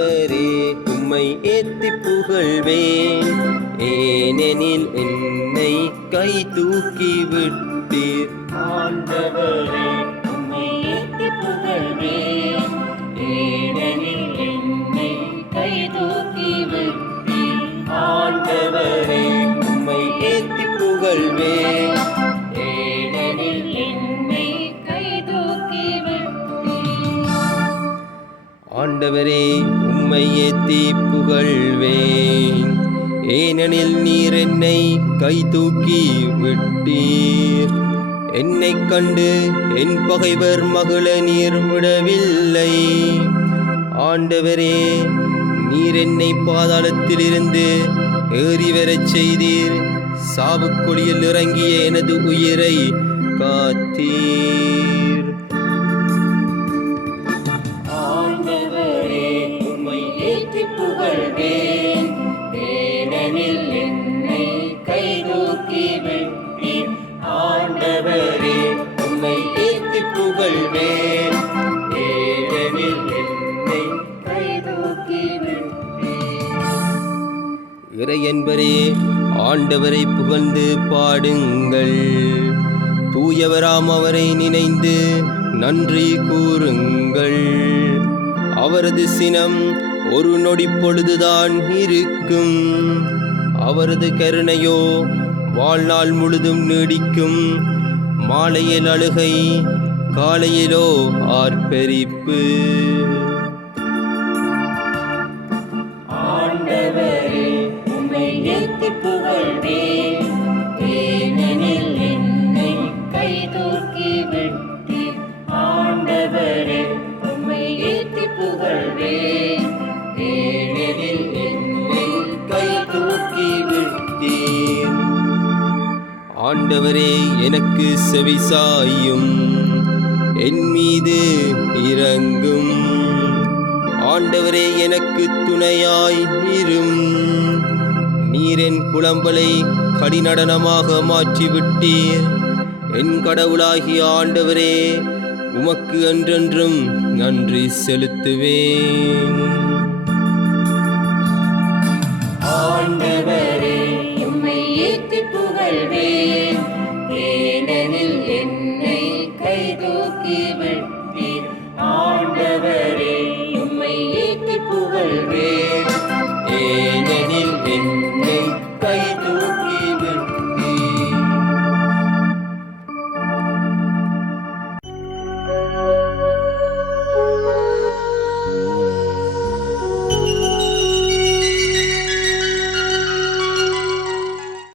ஆண்டவரே உம்மை ஏத்தி புகழ்வேன், ஏனெனில் என்னை கை தூக்கி விட்டீர். ஆண்டவரே உம்மை ஏத்தி புகழ்வேன், ஏனெனில் என்னை கை தூக்கி விட்டீர். ஆண்டவரே உம்மை ஏத்தி புகழ்வேன், ஏனெனில் என்னை கை தூக்கி விட்டீர். ஆண்டவரே உம்மை ஏத்தி புகழ்வேன், ஏனெனில் நீர் என்னை கை தூக்கி விட்டீர். என்னைக் கண்டு என் பகைவர் மகிழ நீர் விடவில்லை. ஆண்டவரே நீர் என்னை பாதாளத்திலிருந்து ஏறி வரச் செய்தீர், சாவுக்குழியில் இறங்கிய எனது உயிரை காத்தீர். ஆண்டவரே உம்மை ஏத்தி புகழ்வேன், ஏனெனில் என்னை கை தூக்கி விட்டீர். ஆண்டவரே உம்மை ஏத்தி புகழ்வேன், ஏனெனில் என்னை கை தூக்கி விட்டீர். இறையன்பரே ஆண்டவரை புகழ்ந்து பாடுங்கள், தூயவராம் அவரை நினைந்து நன்றி கூறுங்கள். அவரது சினம் ஒரு நொடி பொழுதுதான் இருக்கும், அவரது கருணையோ வாழ்நாள் முழுதும் நீடிக்கும். மாலையில் அழுகை, காலையிலோ ஆர்ப்பரிப்பு. ஆண்டவரே உம்மை ஏத்தி புகழ்வேன், ஏனெனில் என்னை கை தூக்கி விட்டீர். ஆண்டவரே உம்மை ஏத்தி புகழ்வேன், ஏனெனில் என்னை கை தூக்கி விட்டீர். ஆண்டவரே எனக்கு செவிசாயும், என் மீது இரங்கும். ஆண்டவரே எனக்கு துணையாய் இரும். நீர் என் புலம்பலை கடிநடனமாக மாற்றிவிட்டீர். என் கடவுளாகிய ஆண்டவரே உமக்கு என்றென்றும் நன்றி செலுத்துவேன். ஆண்டவரே